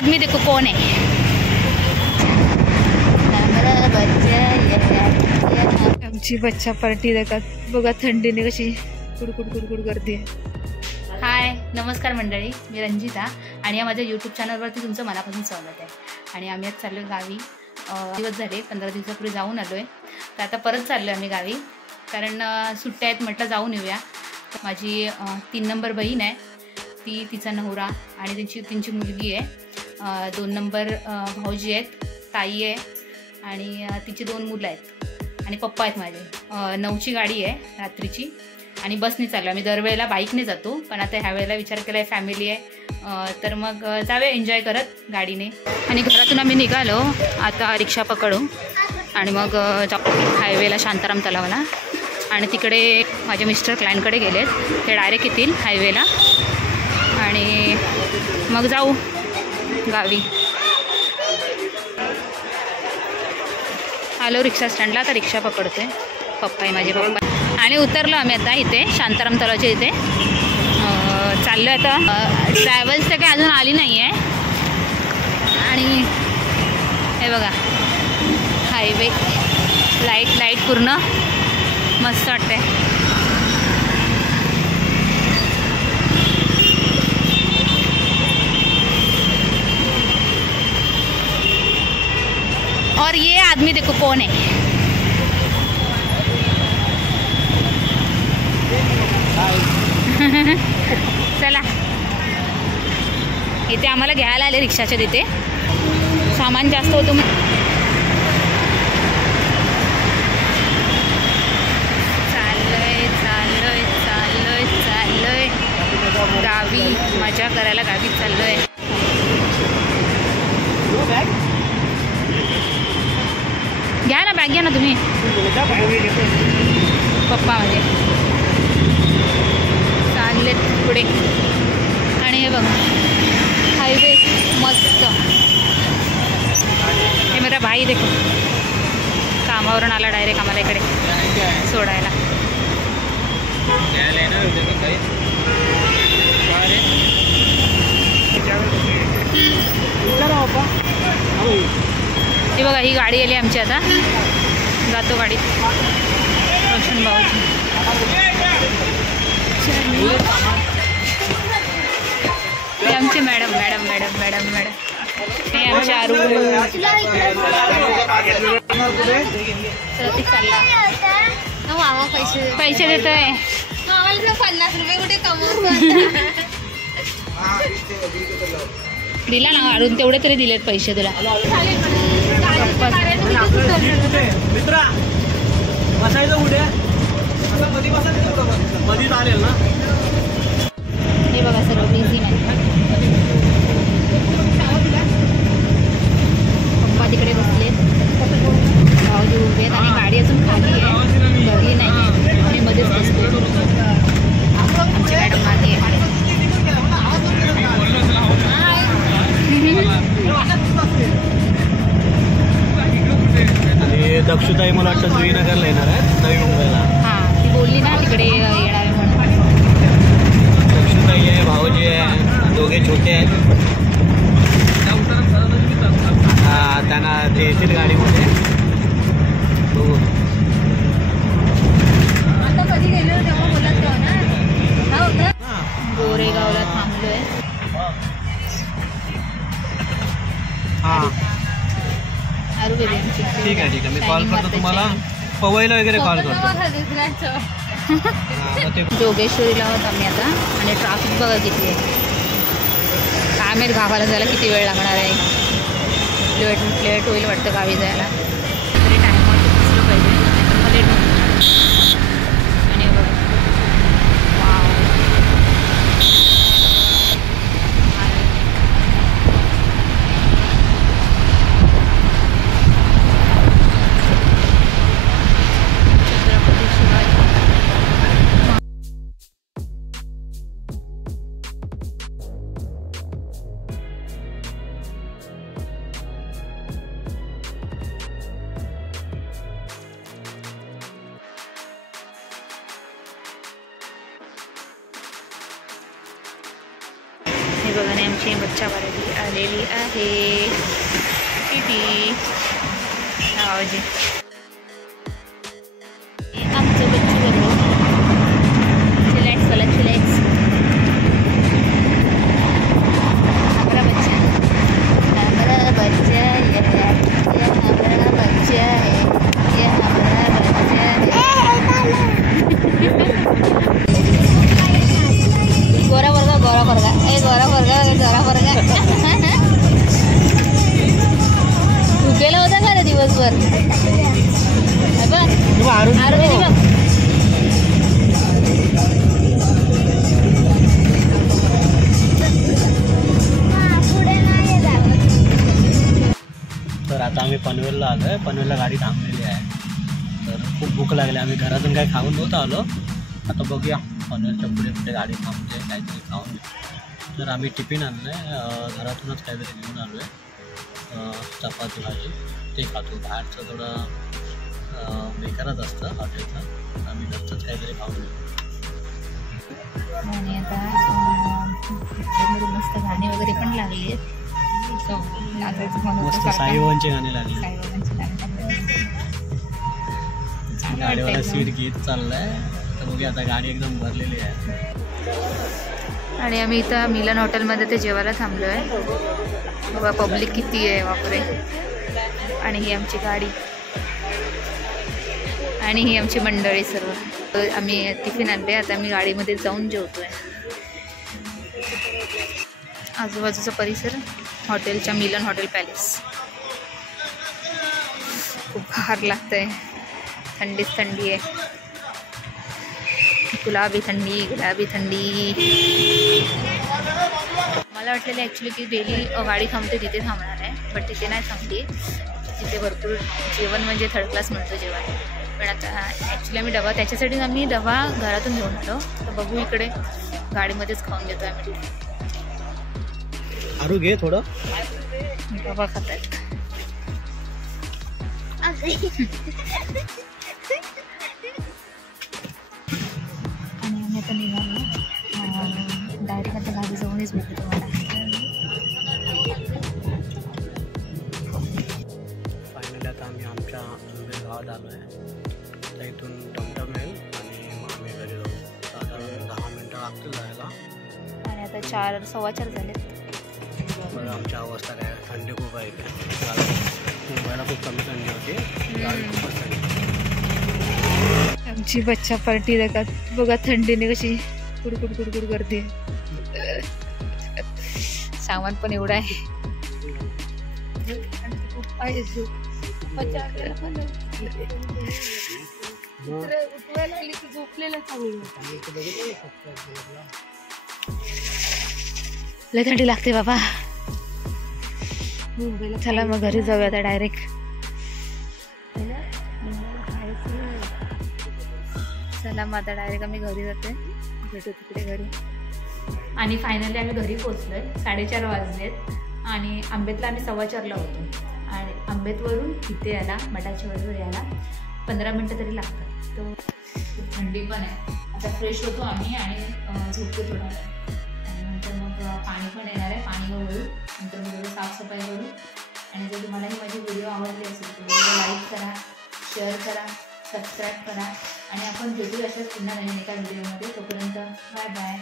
आदमी देखो कौन है। आमची बच्चा पार्टी देखत बघा थंडीने कशी कुडकुड कुडकुड करते। हाय नमस्कार मंडळी, मी रंजिता आणि या माझ्या यूट्यूब चॅनलवरती तुमचं मनापासून स्वागत आहे। आणि आम्ही आज चाललो गावी, दिवस झाले 15 दिवसापूर्वी जाऊन आलोय, तर आता परत चाललो आम्ही गावी कारण सुट्ट्या आहेत, म्हटलं जाऊन येऊया। माझी 3 नंबर बहीण आहे, ती तिचा नवरा आणि त्यांची मुलगी आहे, 2 नंबर भाऊजी आहेत, ताई आहे आणि तिची 2 मुलं आहेत आणि पप्पा आहेत माझे। 9ची गाडी आहे रात्रीची आणि बसने चाललो आम्ही। दरवेळेला बाईकने जातो, पण आता ह्या वेळेला विचार केला आहे फॅमिली आहे तर मग जाऊया एन्जॉय करत गाडीने। आणि घरातून आम्ही निघालो, आता रिक्षा पकडू आणि मग जाऊ हायवेला शांताराम तलावाला। आणि तिकडे माझे मिस्टर क्लायंटकडे गेलेत, ते डायरेक्ट येतील हायवेला आणि मग जाऊ गावी। आलो रिक्षा स्टँडला, आता रिक्षा पकडतोय, पप्पा आहे माझे पप्पा। आणि उतरलो आम्ही आता इथे शांताराम तलावाच्या इथे चाललो आता। ट्रॅव्हल्स तर काही अजून आली नाही आहे आणि हे बघा हायवे लाईट पूर्ण मस्त वाटते। और ये आदमी देखो कौन है। चला इथे आम्हाला घ्यायला आले रिक्षाच्या तिथे, सामान जास्त होतं मग चाललोय गावी, मजा करायला गावी चाललोय। घ्या ना बॅग, घ्या ना तुम्ही, पप्पा माझे चालले पुढे। आणि हे बघा हायवे मस्त। हे मेरा भाई देखो कामावरून आला डायरेक्ट आम्हाला इकडे सोडायला। हे बघा ही गाडी आली आमची, आता जातो गाडीत रोशन भाऊची। हे आमचे मॅडम हे आमचे आरू प्रतीक चालला पैसे देतोय। 50 रुपये कुठे कमवतो दिला ना आरून, तेवढे तरी दिलेत पैसे तुला। मित्रा बसायचं कुठे मध्ये चालेल ना। हे बघा सर्व बिझी नाही, पप्पा तिकडे बसले, भाऊजी उभे आहेत आणि गाडी अजून खाली आहे, भरली नाही आहे, आम्ही मध्येच बसतो। आमची मॅडम मागे आहे। आणि दक्षताई मला वाटतं जुईनगरला येणार आहे, नवी मुंबईला। हां ती बोलली ना तिकडे येणार आहे म्हणून। दक्षताई आहे, भाऊजी आहे, दोघे छोटे आहेत। हां त्यांना ते येतील गाडीमध्ये। आता कधी गेलो तेव्हा बोलत ना गोरेगावला थांबलोय। हां आरू बेबी ठीक आहे मी कॉल करतो तुम्हाला, पवईला वगैरे कॉल करतो। जोगेश्वरीला आहोत आम्ही आता आणि ट्रॅफिक बघा किती आहे, काय माहीत गावाला जायला किती वेळ लागणार आहे। लेट होईल वाटतं गावी जायला, तरी टायमावर पोचलं पाहिजे, मग लेट होईल। आणि बघा वाव छत्रपती शिवाजी। हे बघा आमची बच्चा पार्टी आलेली आहे टीटी आवाजी आमचं बच्चू बरोबर चिलॅक्स वाला चिलॅक्स हमारा बच्चा ये हमारा बच्चा है ये हमारा बच्चा है गोरा वर्गा ए गोरा वर्गा झुकेला होता का रे दिवसभर आरोग्य बघ तर आता आम्ही पनवेलला आलो आहे. पनवेलला गाडी थांबलेली आहे. तर खूप भूक लागली. आम्ही घरातून काही खाऊन नव्हतं आलो. आता बघूया पनवेलच्या पुढे कुठे गाडी थांबते काहीतरी खाऊन. तर आम्ही टिफिन आणलं आहे. घरातूनच काहीतरी घेऊन आलो आहे. चपाती भाजी ते खातो. बाहेरचं थोडं बेकारच असतं हॉटेलचं. आम्ही घरचंच काहीतरी खाऊन घेऊ. आणि आता मस्त गाणी वगैरे पण लागली आहेत. मस्त साईबाबांची गाणी लागली. गाडीवाला सीट घेत चाललाय. तर बघूया आता गाडी एकदम भरलेली आहे. आणि आम्ही इथं मिलन हॉटेलमध्ये ते जेवायला थांबलो आहे. बघा पब्लिक किती आहे बापरे. आणि ही आमची गाडी आणि ही आमची मंडळी सर्व. आम्ही टिफिन आणले. आता आम्ही गाडीमध्ये जाऊन जेवतोय. आजूबाजूचा परिसर हॉटेलच्या मिलन हॉटेल पॅलेस. खूप गार लागतंय. थंडीच थंडी आहे. गुलाबी थंडी मला वाटलेलं ॲक्च्युली की डेली गाडी थांबते तिथे थांबणार आहे. बट तिथे नाही थांबली. तिथे भरपूर जेवण म्हणजे थर्ड क्लास म्हणतो जेवण. पण आता ॲक्च्युली आम्ही त्याच्यासाठी आम्ही डबा घरातून घेऊन आलो. तर बघू इकडे गाडीमध्येच खाऊन घेतो आम्ही. आरू घे थोडं. डबा खात आहेत. आणि आम्ही आता निघालो. डायरेक्ट आता गाडी जाऊनच भेटतो तुम्हाला. फायनली आता आम्ही आमच्या गावात आलो आहे. तर इथून टमटम येईल आणि मग आम्ही घरी जाऊ. साधारण 10 मिनटं लागतील जायला. आणि आता 4:15 झालेत. बघा आमची अवस्था काय. थंडी खूप आहे इथे. मुंबईला खूप कमी थंडी होती. गाडी खूपच थंडी. आमची बच्चा पार्टी देतात बघा. थंडीने कशी कुडकुड करते. सामान पण एवढं आहे. लय थंडी लागते बाबा. चला मग घरी जाऊया आता डायरेक्ट. चला मग आता डायरेक्ट आम्ही घरी जाते. भेटू तिकडे घरी. आणि फायनली आम्ही घरी पोचलोय. 4:30 वाजलेत. आणि आंबेतला आम्ही 4:15ला होतो. आणि आंबेतवरून इथे यायला मटाचीवरवर यायला 15 मिनटं तरी लागतात. तो थंडी पण आहे. आता फ्रेश होतो आम्ही आणि झोपतो थोडा वेळ. आणि नंतर मग पाणी पण येणार आहे. पाणी वळू नंतर मग थोडं साफसफाई करू. आणि जर तुम्हाला ही माझी व्हिडिओ आवडली असेल तर व्हिडिओ लाईक करा, शेअर करा, सबस्क्राईब करा. आणि आपण भेटू अशाच पुन्हा नवीन एका व्हिडिओमध्ये. तोपर्यंत बाय बाय.